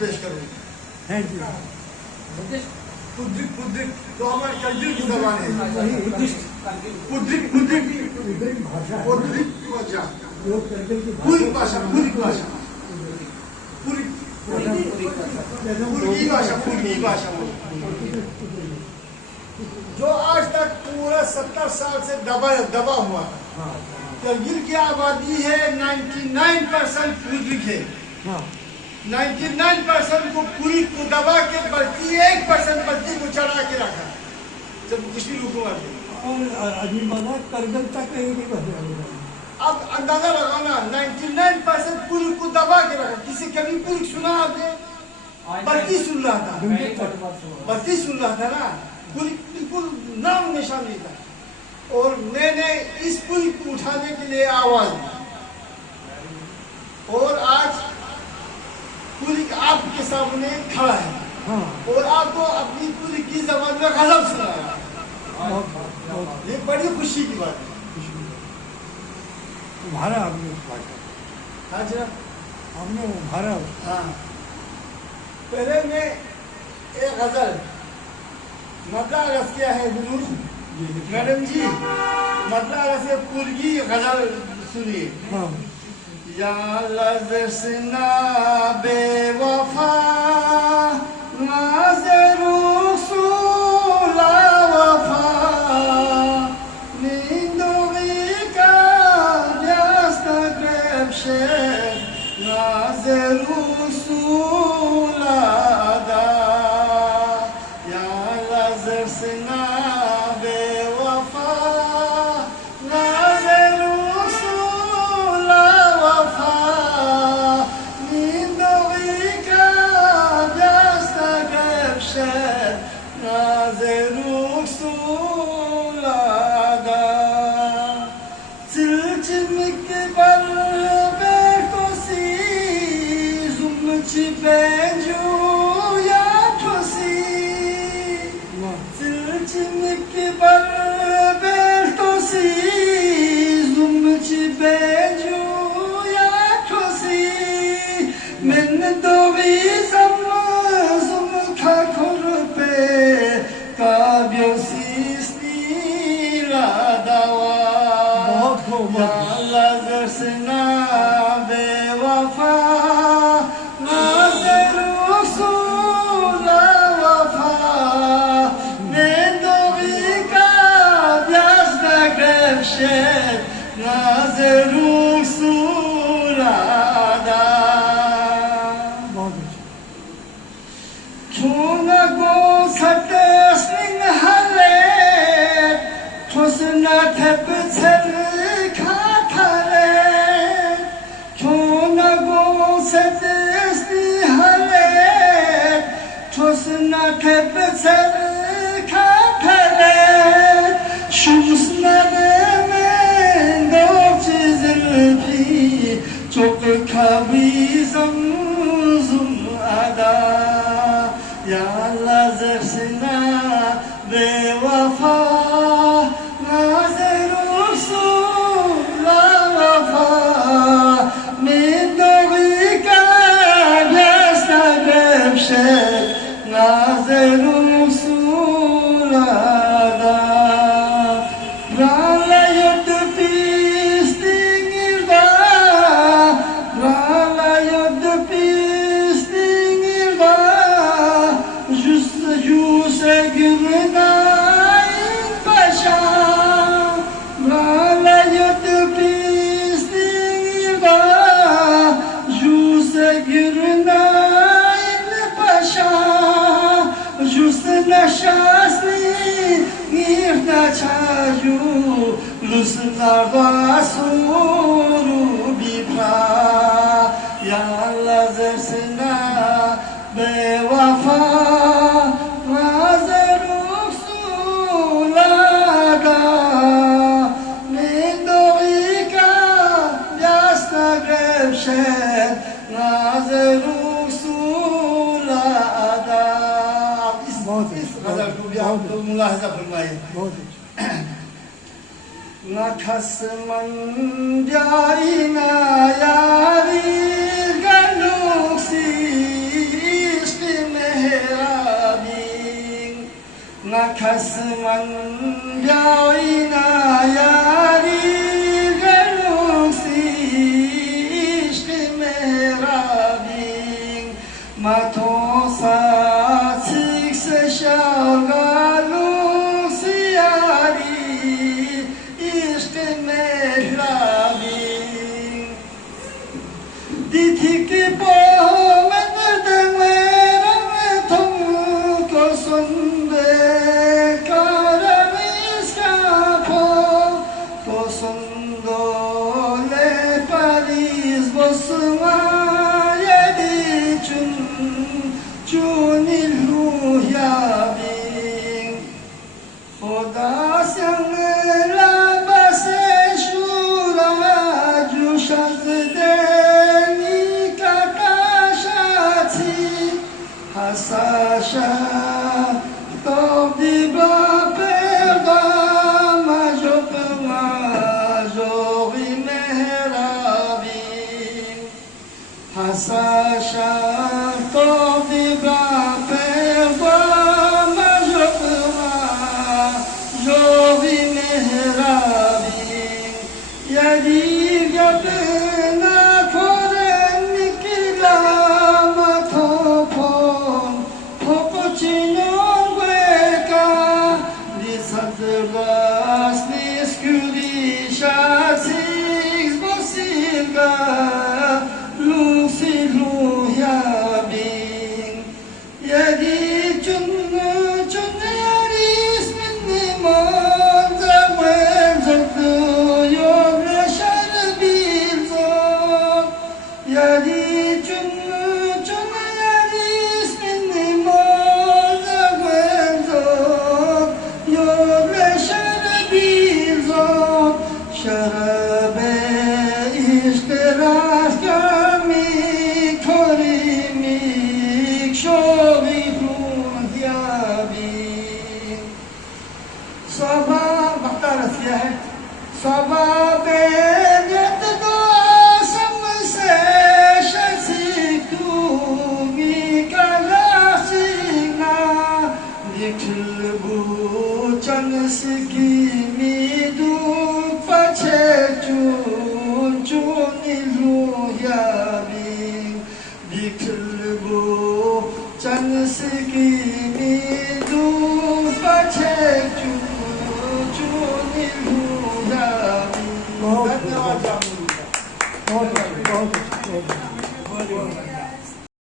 पेश करूँगा। Thank you. पुद्रिक पुद्रिक जो हमारे कलजुग की जबान है, पुद्रिक पुद्रिक पुद्रिक भाषा, पुद्रिक भाषा, पूरी भाषा, पूरी भाषा, पूरी भाषा जो आज तक पूरा 70 साल से दबा हुआ था। करगिल की आबादी है 99% पुद्रिक है। 99% को पूरी को दबा के बल्कि 1% बल्कि को चढ़ा के रखा जब मुस्लिम हुकूमत है। और अजीबाना करगिल तक नहीं बचा। अब अंदाजा लगाना 99% पूरी को दबा के रखा। किसी कभी पूरी सुना आपने? बल्कि सुन रहा था, बल्कि सुन रहा था ना, पूरी बिल्कुल नाम निशान नहीं था। और मैंने इस पुल को उठाने के लिए आवाज दी और आज पुल आपके सामने खड़ा है और आपको अपनी पुल की जबान में गजब सुनाया। ये बड़ी खुशी की बात है। तुम्हारा हमने भाषा, हाँ जी, हमने उभारा। हाँ, पहले मैं एक गजल मदला रस किया है हुजूर मैडम जी, मदला रस पुरगी गजल सुनिए। या लज़ना बेवफा नाज़रू सूला वफा नींदोगी का व्यस्त ग्रेप्शे नाज़रू सूला दा या लज़ना बेवफा Khasman jari na yari ganuksi मन ब्याइना यारी गलुसी इश्क मेरा बिंग माथों सा सिक्स शागालुसी यारी इश्क मेरा बिंग दिथि के Sasha, top di perda, majori mehrabi. Sasha, top di perda, majori mehrabi. Yadi gabna koren nikila mathopo. Chanski mi du pache